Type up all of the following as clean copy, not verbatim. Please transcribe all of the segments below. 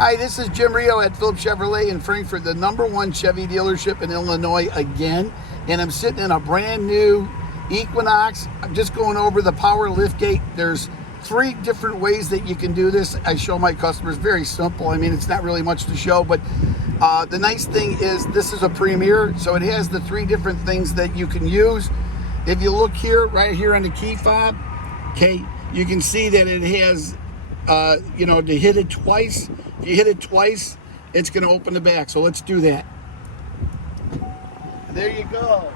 Hi, this is Jim Rio at Phillips Chevrolet in Frankfort, the #1 Chevy dealership in Illinois again. And I'm sitting in a brand new Equinox. I'm just going over the power liftgate. There's 3 different ways that you can do this. I show my customers, very simple. I mean, it's not really much to show, but the nice thing is this is a Premier, so it has the 3 different things that you can use. If you look here, right here on the key fob, okay, you can see that it has, to hit it twice. If you hit it twice, it's going to open the back. So let's do that. There you go.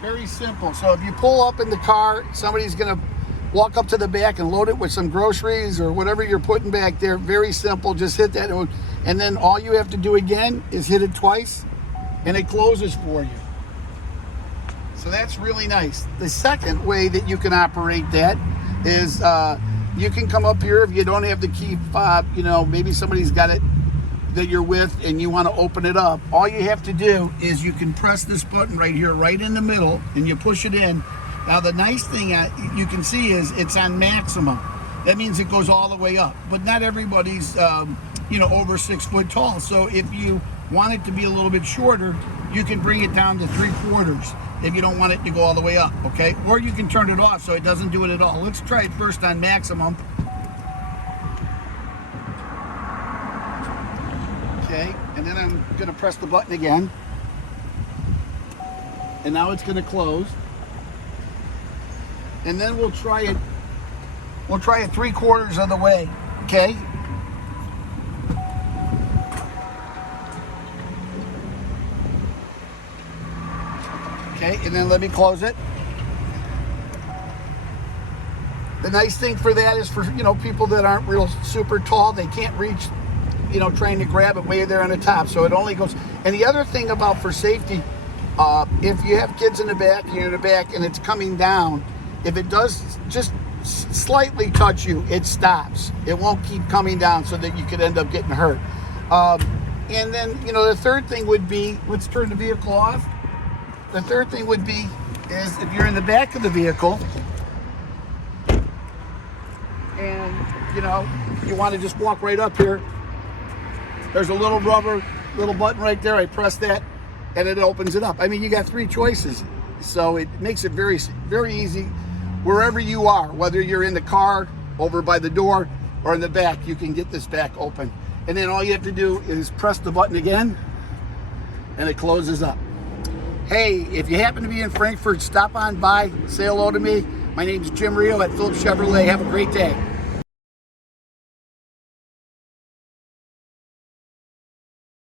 Very simple. So if you pull up in the car, somebody's going to walk up to the back and load it with some groceries or whatever you're putting back there. Very simple. Just hit that. And then all you have to do again is hit it twice and it closes for you. So that's really nice. The second way that you can operate that is you can come up here if you don't have the key fob, maybe somebody's got it that you're with and you want to open it up. All you have to do is you can press this button right here, right in the middle, and you push it in. Now the nice thing you can see is it's on maximum. That means it goes all the way up, but not everybody's over 6 foot tall. So if you want it to be a little bit shorter, you can bring it down to 3/4 if you don't want it to go all the way up, okay? Or you can turn it off so it doesn't do it at all. Let's try it first on maximum. Okay, and then I'm gonna press the button again. And now it's gonna close. And then we'll try it 3/4 of the way, okay? Okay, and then let me close it. The nice thing for that is for, people that aren't real super tall, they can't reach, trying to grab it way there on the top. So it only goes. And the other thing about for safety, if you have kids in the back, you're in the back and it's coming down, if it does just slightly touch you, it stops. It won't keep coming down so that you could end up getting hurt. And then, the third thing would be, let's turn the vehicle off. The third thing would be is if you're in the back of the vehicle and, you want to just walk right up here, there's a little rubber little button right there. I press that and it opens it up. I mean, you got 3 choices. So it makes it very, very easy wherever you are, whether you're in the car, over by the door, or in the back, you can get this back open. And then all you have to do is press the button again and it closes up. Hey, if you happen to be in Frankfort, stop on by, say hello to me. My name is Jim Rio at Phillips Chevrolet. Have a great day.